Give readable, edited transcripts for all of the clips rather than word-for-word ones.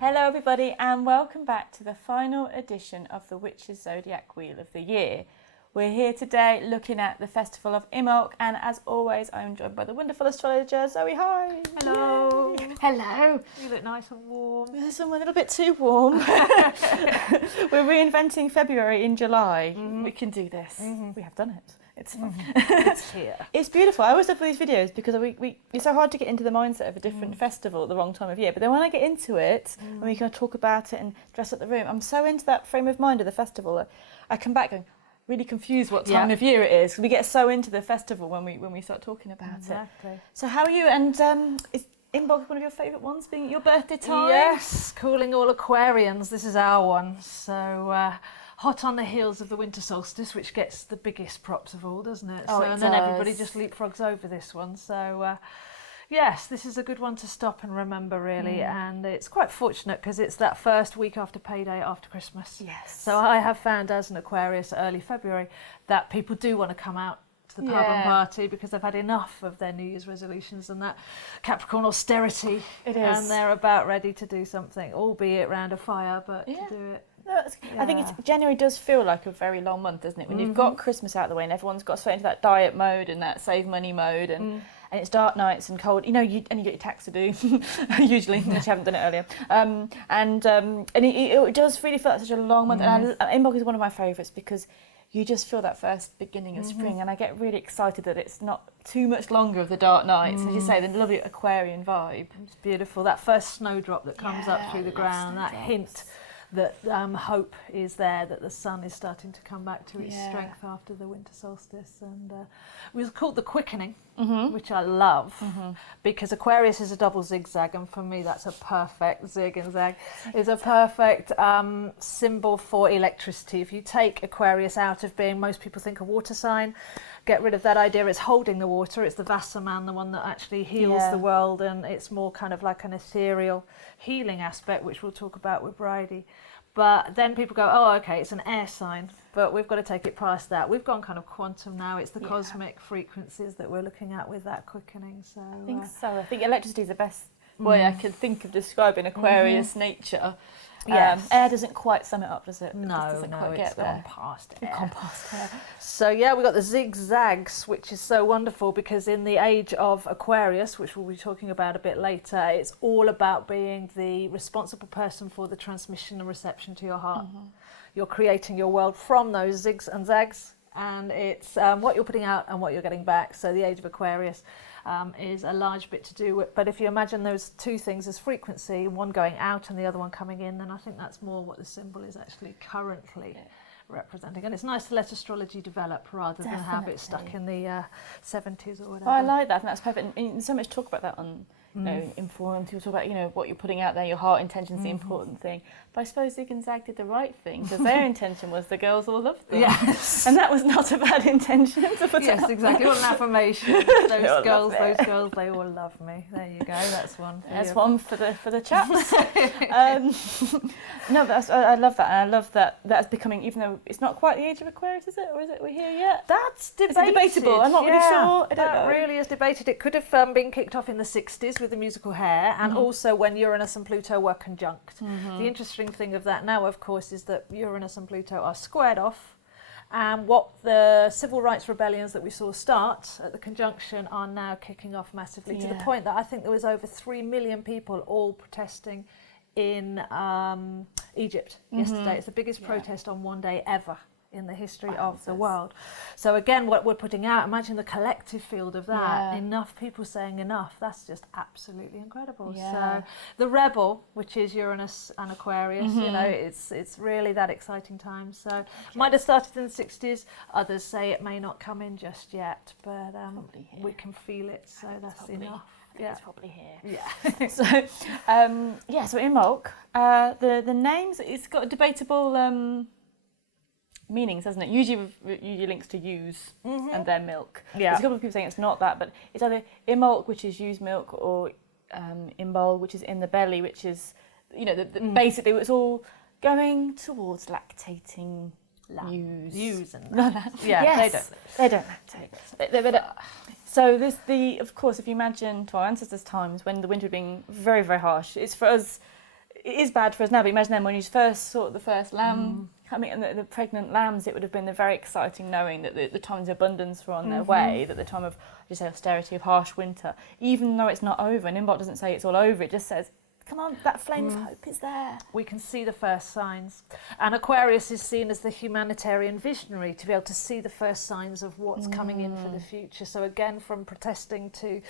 Hello everybody and welcome back to the final edition of the Witches Zodiac Wheel of the Year. We're here today looking at the festival of Imbolc, and as always I'm joined by the wonderful astrologer Zoe. Hi! Hello! Yay. Hello! You look nice and warm. Somewhere a little bit too warm. We're reinventing February in July. We can do this. We have done it. It's fun. It's here. It's beautiful. I always love these videos because it's so hard to get into the mindset of a different festival at the wrong time of year. But then when I get into it and we can talk about it and dress up the room, I'm so into that frame of mind of the festival. I come back going, really confused what time of year it is. We get so into the festival when we start talking about it. So how are you? And is Imbolc one of your favourite ones, being your birthday time? Yes, calling all Aquarians. This is our one. So hot on the heels of the winter solstice, which gets the biggest props of all, doesn't it? Oh, so, and then everybody just leapfrogs over this one. So yes, this is a good one to stop and remember, really. And it's quite fortunate because it's that first week after payday after Christmas. Yes. So I have found as an Aquarius early February that people do want to come out to the pub and party because they've had enough of their New Year's resolutions and that Capricorn austerity. It is. And they're about ready to do something, albeit round a fire, but to do it. No, I think January does feel like a very long month, doesn't it? When you've got Christmas out of the way and everyone's got straight into that diet mode and that save money mode and it's dark nights and cold, and you get your tax to do, usually, unless you haven't done it earlier. And it does really feel like such a long month. And Imbolc is one of my favourites because you just feel that first beginning of spring, and I get really excited that it's not too much longer of the dark nights. As you say, the lovely Aquarian vibe. It's beautiful. That first snowdrop that comes up through the ground, that hint that hope is there, that the sun is starting to come back to its strength after the winter solstice. And it was called the quickening, which I love, because Aquarius is a double zigzag, and for me that's a perfect zig and zag. It's a perfect symbol for electricity. If you take Aquarius out of being, most people think a water sign, get rid of that idea, it's holding the water, it's the Wasserman, the one that actually heals the world, and it's more kind of like an ethereal healing aspect, which we'll talk about with Bridie. But then people go, oh, okay, it's an air sign, but we've got to take it past that. We've gone kind of quantum now. It's the cosmic frequencies that we're looking at with that quickening. So I think so. I think electricity is the best way I could think of describing Aquarius nature. Air doesn't quite sum it up, does it? No, it's gone past air. It's gone past air. So yeah, we've got the zigzags, which is so wonderful because in the age of Aquarius, which we'll be talking about a bit later, it's all about being the responsible person for the transmission and reception to your heart. You're creating your world from those zigs and zags, and it's what you're putting out and what you're getting back. So the age of Aquarius is a large bit to do with, but if you imagine those two things as frequency, one going out and the other one coming in, then I think that's more what the symbol is actually currently representing. And it's nice to let astrology develop rather than have it stuck in the 70s or whatever. Oh, I like that, and that's perfect. And so much talk about that on Informed. People talk about what you're putting out there, your heart intention's the important thing. But I suppose Zig and Zag did the right thing because their intention was the girls all loved them. Yes. And that was not a bad intention to put Yes, out. exactly. What an affirmation. Those girls, they all love me. There you go. That's one. That's one for the chaps. No, but I love that, and I love that that's becoming, even though it's not quite the age of Aquarius, is it? Or is it we're here yet? That's debated. Is it debatable? I'm not really sure. I don't that know. really is debated. It could have been kicked off in the 60s with the musical Hair, and also when Uranus and Pluto were conjunct. The interesting thing of that now, of course, is that Uranus and Pluto are squared off, and what the civil rights rebellions that we saw start at the conjunction are now kicking off massively, to the point that I think there was over 3 million people all protesting in Egypt yesterday. It's the biggest protest on one day ever in the history of the world. So again, what we're putting out, imagine the collective field of that, enough people saying enough, that's just absolutely incredible. So the rebel, which is Uranus and Aquarius, it's really that exciting time. So might have started in the 60s, others say it may not come in just yet, but we can feel it, so that's enough. It's probably here. Yeah. So Imbolc, the names, it's got a debatable meanings, hasn't it? Usually links to ewes and their milk. There's a couple of people saying it's not that, but it's either Imbolc, which is ewe's milk, or Imbol, which is in the belly, which is, basically it's all going towards lactating ewes and they don't lactate. So of course, if you imagine to our ancestors' times when the winter had been very, very harsh, it's for us, it is bad for us now, but imagine then when you first saw the first lamb coming, and the pregnant lambs, it would have been very exciting knowing that the times of abundance were on their way, that the time of, you say, austerity, of harsh winter, even though it's not over, and Imbolc doesn't say it's all over, it just says, come on, that flame of hope is there. We can see the first signs. And Aquarius is seen as the humanitarian visionary, to be able to see the first signs of what's coming in for the future. So again, from protesting to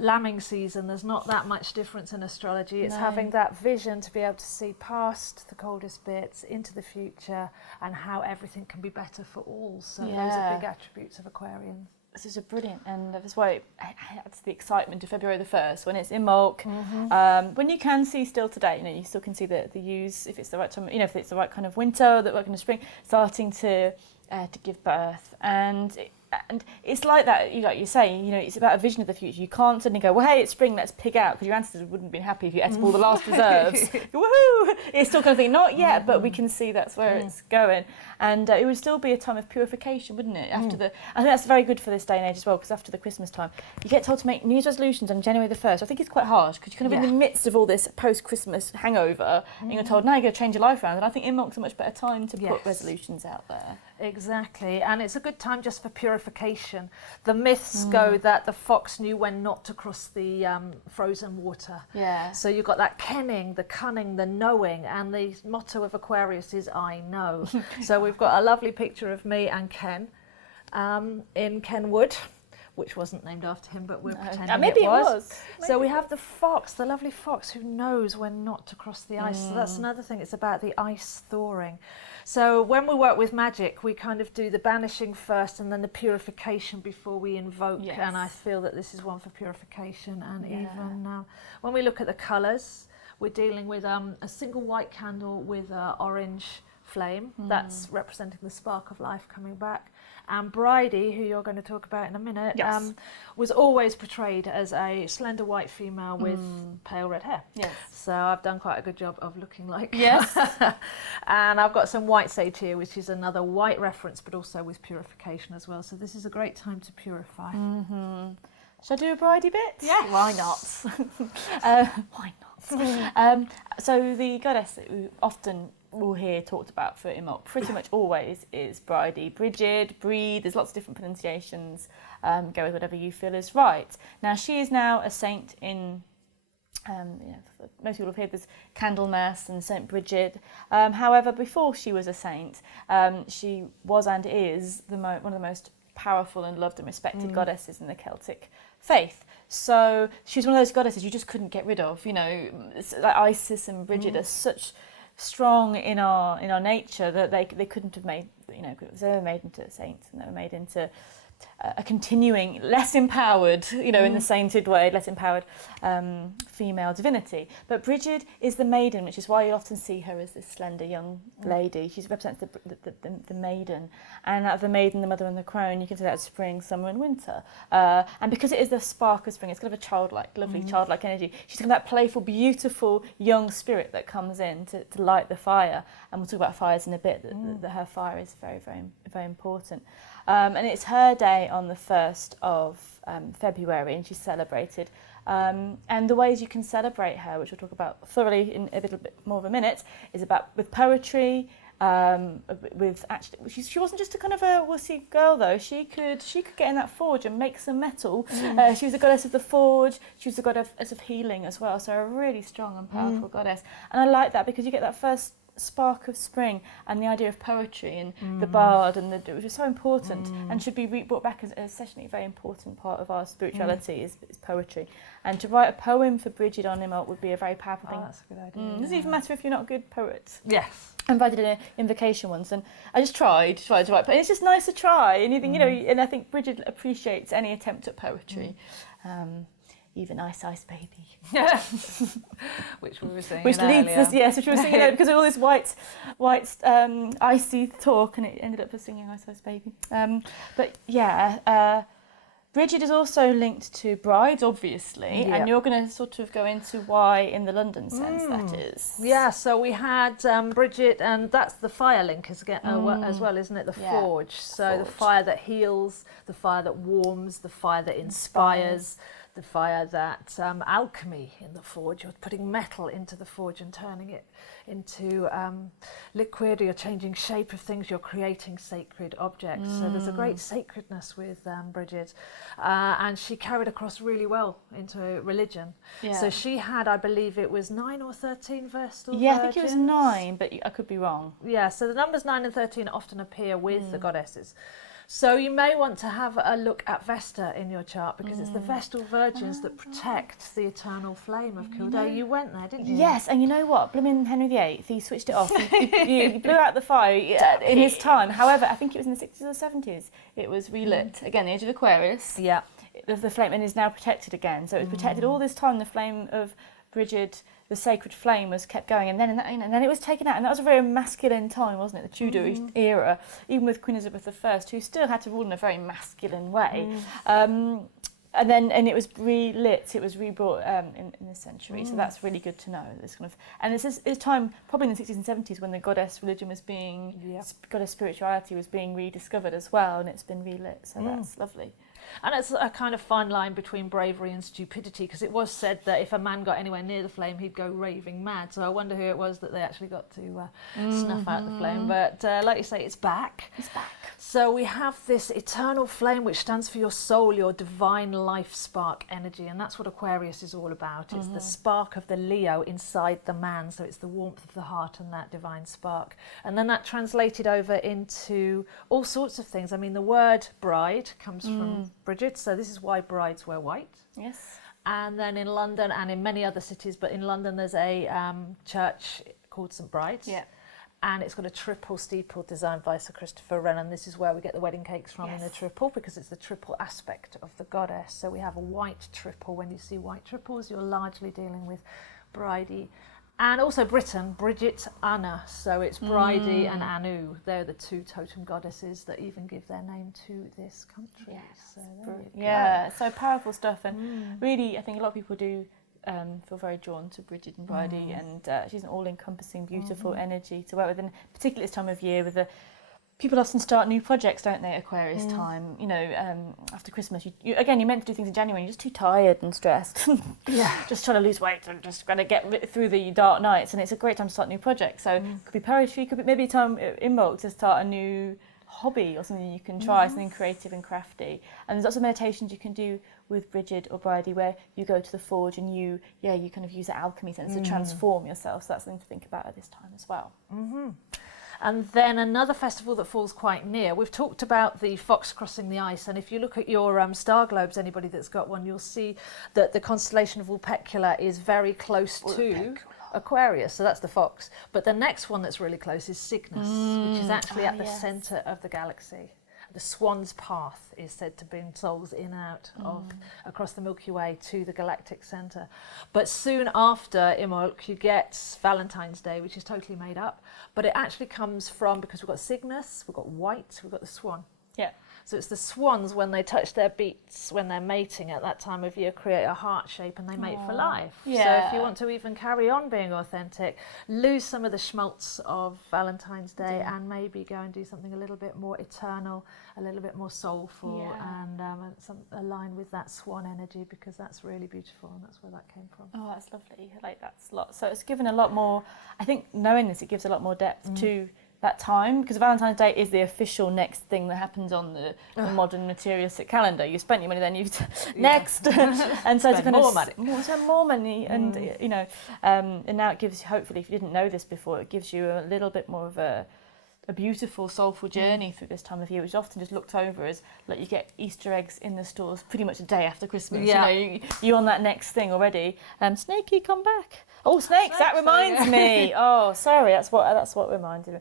lambing season, there's not that much difference in astrology. It's having that vision to be able to see past the coldest bits into the future and how everything can be better for all. So those are big attributes of Aquarians. This is brilliant, and that's why it adds the excitement of February the 1st when it's Imbolc. When you can see still today, you still can see the ewes, if it's the right time, if it's the right kind of winter, the right kind of spring, starting to give birth, and it's like that. Like you say, it's about a vision of the future. You can't suddenly go, well, hey, it's spring, let's pig out, because your ancestors wouldn't have been happy if you ate up all the last reserves. Woohoo! It's still kind of thing, not yet, but we can see that's where it's going, and it would still be a time of purification, wouldn't it? After I think that's very good for this day and age as well, because after the Christmas time, you get told to make New Year's resolutions on January the 1st. I think it's quite harsh, because you're kind of in the midst of all this post-Christmas hangover, and you're told, now you've got to change your life around, and I think Imbolc's a much better time to put resolutions out there. Exactly, and it's a good time just for purification. The myths go that the fox knew when not to cross the frozen water. Yeah. So you've got that kenning, the cunning, the knowing, and the motto of Aquarius is I know. So we've got a lovely picture of me and Ken in Kenwood, which wasn't named after him, but we're pretending maybe it was. Maybe. So we have the fox, the lovely fox who knows when not to cross the ice. So that's another thing, it's about the ice thawing. So when we work with magic, we kind of do the banishing first and then the purification before we invoke. Yes. And I feel that this is one for purification. And even when we look at the colours, we're dealing with a single white candle with an orange flame. That's representing the spark of life coming back. And Bridie, who you're going to talk about in a minute, was always portrayed as a slender white female with pale red hair. Yes. So I've done quite a good job of looking like Yes. And I've got some white sage here, which is another white reference, but also with purification as well. So this is a great time to purify. Shall I do a bridey bit? Yes. Why not? Why not? So the goddess that we often will hear talked about for Imbolc pretty much always is Bridie. Bridget, Breed, there's lots of different pronunciations. Go with whatever you feel is right. Now, she is now a saint in, most people have heard there's Candlemas and Saint Bridget. However, before she was a saint, she was and is one of the most powerful and loved and respected goddesses in the Celtic faith. So she's one of those goddesses you just couldn't get rid of. Like Isis and Bridget are such strong in our nature that they couldn't have made, they were made into saints, and they were made into a continuing, less empowered, in the sainted way, less empowered female divinity. But Bridget is the maiden, which is why you often see her as this slender young lady. She represents the maiden. And out of the maiden, the mother and the crone, you can say that's spring, summer and winter. And because it is the spark of spring, it's kind of a childlike, lovely childlike energy. She's kind of that playful, beautiful young spirit that comes in to light the fire. And we'll talk about fires in a bit, that her fire is very, very, very important. And it's her day on the 1st of February, and she's celebrated. And the ways you can celebrate her, which we'll talk about thoroughly in a little bit more of a minute, is with poetry. With actually, she wasn't just a kind of a wussy girl though. She could get in that forge and make some metal. She was a goddess of the forge. She was a goddess of healing as well. So a really strong and powerful goddess. And I like that because you get that first spark of spring and the idea of poetry and the bard which is so important and should be brought back as essentially a very important part of our spirituality is poetry. And to write a poem for Bridget on Imbolc would be a very powerful thing. That's a good idea. Doesn't even matter if you're not a good poet. Yes. I invited an invocation once, and I just tried to write, but it's just nice to try. And you think, and I think Bridget appreciates any attempt at poetry. Even Ice Baby. Which we were saying which leads earlier. us, which we were singing because of all this white icy talk, and it ended up as singing Ice Baby. Bridget is also linked to brides, obviously, and you're going to sort of go into why in the London sense that is. Yeah, so we had Bridget, and that's the fire link as well, isn't it? The forge. So the fire that heals, the fire that warms, the fire that inspires, the fire, that alchemy in the forge. You're putting metal into the forge and turning it into liquid. You're changing shape of things. You're creating sacred objects. So there's a great sacredness with Bridget, and she carried across really well into religion. Yeah. So she had, I believe it was 9 or 13 Vestal Yeah, virgins. I think it was 9, but I could be wrong. Yeah, so the numbers 9 and 13 often appear with the goddesses. So you may want to have a look at Vesta in your chart, because it's the Vestal Virgins that protect the eternal flame of Kildare. You went there, didn't you? Yes, and you know what? Blooming Henry VIII, he switched it off. He blew out the fire in his time. However, I think it was in the 60s or 70s. It was relit. Again, the age of Aquarius. Yeah. The flame, and is now protected again. So it was protected all this time. The flame of Bridget, the sacred flame, was kept going, and then it was taken out, and that was a very masculine time, wasn't it? The Tudor era, even with Queen Elizabeth I, who still had to rule in a very masculine way. And it was relit. It was rebrought in this century. So that's really good to know. This kind of, and it's time probably in the 60s and 70s when the goddess religion was being, goddess spirituality was being rediscovered as well, and it's been relit. So that's lovely. And it's a kind of fine line between bravery and stupidity, because it was said that if a man got anywhere near the flame, he'd go raving mad. So I wonder who it was that they actually got to snuff out the flame. But like you say, it's back. It's back. So we have this eternal flame, which stands for your soul, your divine life spark energy. And that's what Aquarius is all about. It's the spark of the Leo inside the man. So it's the warmth of the heart and that divine spark. And then that translated over into all sorts of things. I mean, the word bride comes from Bridget, so this is why brides wear white. Yes. And then in London and in many other cities, but in London there's a church called St Bride's. Yeah. And it's got a triple steeple designed by Sir Christopher Wren, and this is where we get the wedding cakes from in the triple, because it's the triple aspect of the goddess. So we have a white triple. When you see white triples, you're largely dealing with bridie. And also Britain, Bridget, Anna. So it's Bridie and Anu. They're the two totem goddesses that even give their name to this country. Yes, so so powerful stuff. And really, I think a lot of people do feel very drawn to Bridget and Bridie. And she's an all-encompassing, beautiful energy to work with. And particularly this time of year with the... People often start new projects, don't they, Aquarius time? You know, after Christmas, you're meant to do things in January, you're just too tired and stressed. Just trying to lose weight and just trying to get through the dark nights, and it's a great time to start new projects. So it could be poetry, could be maybe a time Imbolc to start a new hobby or something you can try, something creative and crafty. And there's lots of meditations you can do with Bridget or Bridie where you go to the forge and you kind of use the alchemy sense to transform yourself. So that's something to think about at this time as well. And then another festival that falls quite near, we've talked about the fox crossing the ice, and if you look at your star globes, anybody that's got one, you'll see that the constellation of Vulpecula is very close to Aquarius, so that's the fox. But the next one that's really close is Cygnus, which is actually at the centre of the galaxy. The Swan's Path is said to bring souls in and out of across the Milky Way to the galactic centre. But soon after Imbolc, you get Valentine's Day, which is totally made up. But it actually comes from, because we've got Cygnus, we've got White, we've got the Swan. Yeah. So it's the swans, when they touch their beaks, when they're mating at that time of year, create a heart shape and they mate for life. Yeah. So if you want to even carry on being authentic, lose some of the schmaltz of Valentine's Day and maybe go and do something a little bit more eternal, a little bit more soulful, and align with that swan energy, because that's really beautiful and that's where that came from. Oh, that's lovely. I like that a lot. So it's given a lot more, I think knowing this, it gives a lot more depth to that time, because Valentine's Day is the official next thing that happens on the modern materialistic calendar. You spent your money, then you've next, and so to kind more of money, more money, and you know, and now it gives you, hopefully, if you didn't know this before, it gives you a little bit more of a beautiful, soulful journey through this time of year, which is often just looked over as like you get Easter eggs in the stores pretty much a day after Christmas. Yeah. You know, you're on that next thing already. Snakey, come back. Oh, snakes! That reminds me. Oh, sorry, that's what reminded me.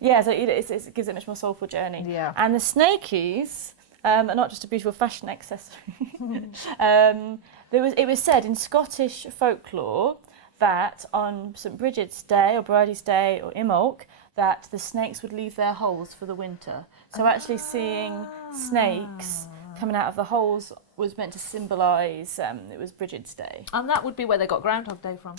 Yeah, so it gives it a much more soulful journey. Yeah. And the snakies are not just a beautiful fashion accessory. It was said in Scottish folklore that on St Bridget's Day or Bridie's Day or Imbolc, that the snakes would leave their holes for the winter. So actually seeing snakes coming out of the holes was meant to symbolise, it was Bridget's Day. And that would be where they got Groundhog Day from.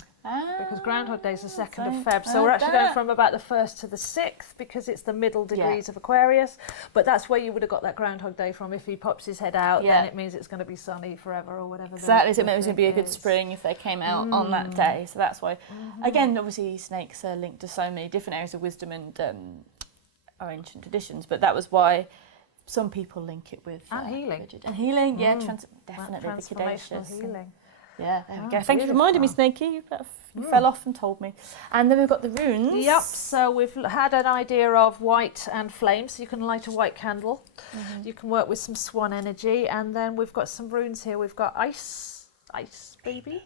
Because Groundhog Day is the 2nd of Feb. So heard we're actually that. going from about the 1st to the 6th because it's the middle degrees of Aquarius. But that's where you would have got that Groundhog Day from. If he pops his head out, then it means it's going to be sunny forever or whatever. Exactly, so it meant it was going to be a good spring if they came out on that day. So that's why, again, obviously snakes are linked to so many different areas of wisdom and our ancient traditions. But that was why some people link it with healing. Bridget. And healing, definitely the Transformational Caduceus. healing. Yeah, there we go. Thank you for reminding me, Snakey. You fell off and told me. And then we've got the runes. Yep, so we've had an idea of white and flame, so you can light a white candle. You can work with some swan energy, and then we've got some runes here. We've got ice, baby.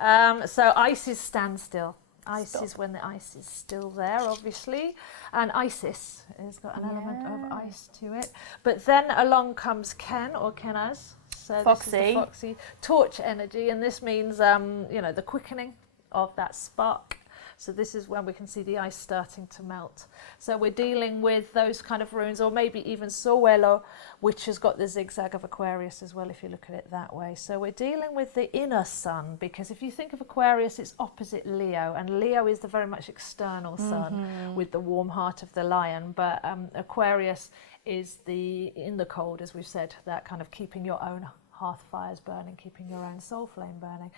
So ice is standstill. Ice is when the ice is still there, obviously. And Isis has got an element of ice to it. But then along comes Ken or Kenaz. So Foxy. This is the Foxy torch energy, and this means, the quickening of that spark. So this is when we can see the ice starting to melt. So we're dealing with those kind of runes, or maybe even Sowelo, which has got the zigzag of Aquarius as well, if you look at it that way. So we're dealing with the inner sun, because if you think of Aquarius, it's opposite Leo, and Leo is the very much external sun with the warm heart of the lion, but Aquarius is in the cold, as we've said, that kind of keeping your own hearth fires burning, keeping your own soul flame burning.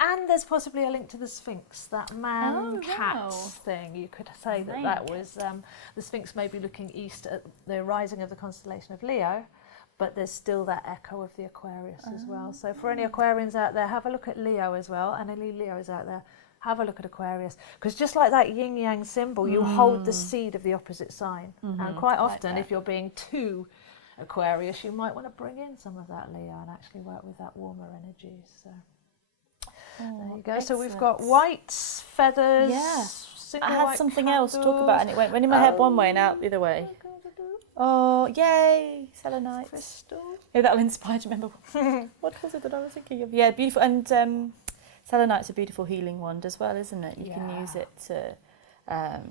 And there's possibly a link to the Sphinx, that man-cat thing. You could say that was, the Sphinx may be looking east at the rising of the constellation of Leo, but there's still that echo of the Aquarius as well. So for any Aquarians out there, have a look at Leo as well, and any Leos out there, have a look at Aquarius. Because just like that yin-yang symbol, you hold the seed of the opposite sign. And quite often, if you're being too Aquarius, you might want to bring in some of that Leo and actually work with that warmer energy. So there you go. Excellent. So we've got whites, feathers. Yeah. Single I had white something else to talk candles. about, and it went in my head one way and out the other way. Oh, yay! Selenite. Crystal. Maybe that'll inspire you. Remember what was it that I was thinking of? Yeah, beautiful. And selenite's a beautiful healing wand as well, isn't it? You can use it to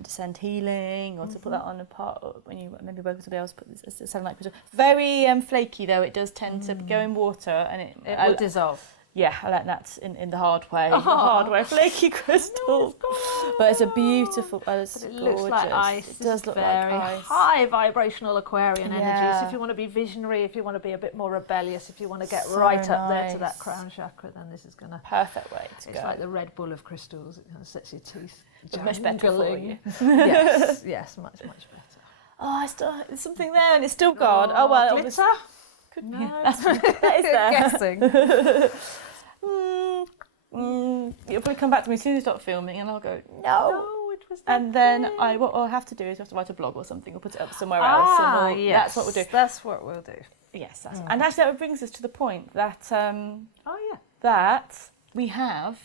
send healing, or to put that on a part when you maybe work with somebody else. Put this selenite crystal. Very flaky though. It does tend to go in water, and it will dissolve. Yeah, I like that in the hard way. The hard way, flaky crystal. But it's a beautiful. It's It gorgeous. looks like ice. It does look very like ice. high vibrational Aquarian energy. Yeah. So if you want to be visionary, if you want to be a bit more rebellious, if you want to get So right up there to nice. that crown chakra, then this is going to... Perfect way to It's go. like the Red Bull of crystals. It kind of sets your teeth But much better for you. yes, much better. Oh, there's something there, and it's still gone. Oh well, glitter? Could be. No. That is there. Guessing. You'll probably come back to me as soon as you stop filming, and I'll go no. No, it was that And then thing. what I'll have to do is have to write a blog or something, or put it up somewhere else. And yes. That's what we'll do. That's what we'll do. Yes, that's and actually that brings us to the point that Oh yeah. that we have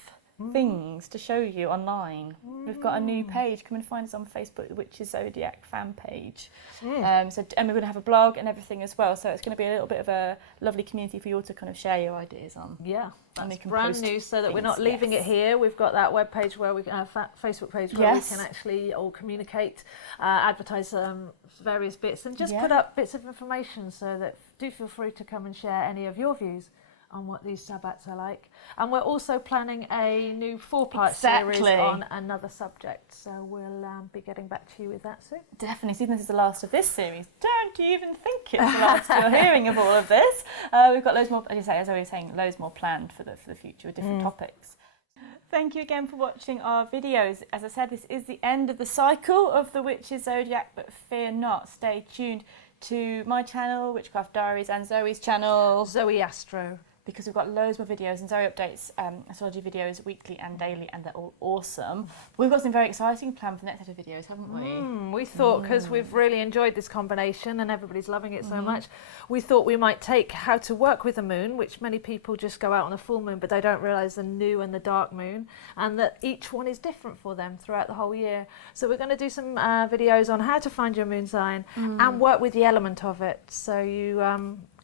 things to show you online. We've got a new page. Come and find us on Facebook, the Witches Zodiac fan page. And we're going to have a blog and everything as well. So it's going to be a little bit of a lovely community for you all to kind of share your ideas on. Yeah, And we that's can brand post new, so that we're things, not leaving it here. We've got that web page where we can Facebook page where we can actually all communicate, advertise various bits, and just put up bits of information. So that do feel free to come and share any of your views on what these Sabbats are like. And we're also planning a new 4-part series on another subject, so we'll be getting back to you with that soon. Definitely, even if this is the last of this series, don't even think it's the last you're hearing of all of this. We've got loads more, as I was saying, loads more planned for the future with different topics. Thank you again for watching our videos. As I said, this is the end of the cycle of the Witches Zodiac, but fear not, stay tuned to my channel, Witchcraft Diaries, and Zoe's channel, Zoe Astro. Because we've got loads more videos, and Zoe updates astrology videos weekly and daily, and they're all awesome. We've got some very exciting planned for the next set of videos, haven't we? We thought, because we've really enjoyed this combination and everybody's loving it so much, we thought we might take how to work with the moon, which many people just go out on a full moon, but they don't realise the new and the dark moon, and that each one is different for them throughout the whole year. So we're going to do some videos on how to find your moon sign and work with the element of it, so you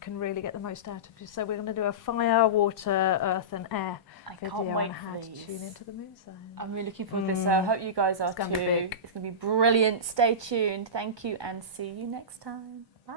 can really get the most out of you. So we're going to do a fire, water, earth and air video on how to tune into the moon sign. I'm really looking forward to this, so I hope you guys are It's gonna too. be big. It's going to be brilliant. Stay tuned. Thank you, and see you next time. Bye.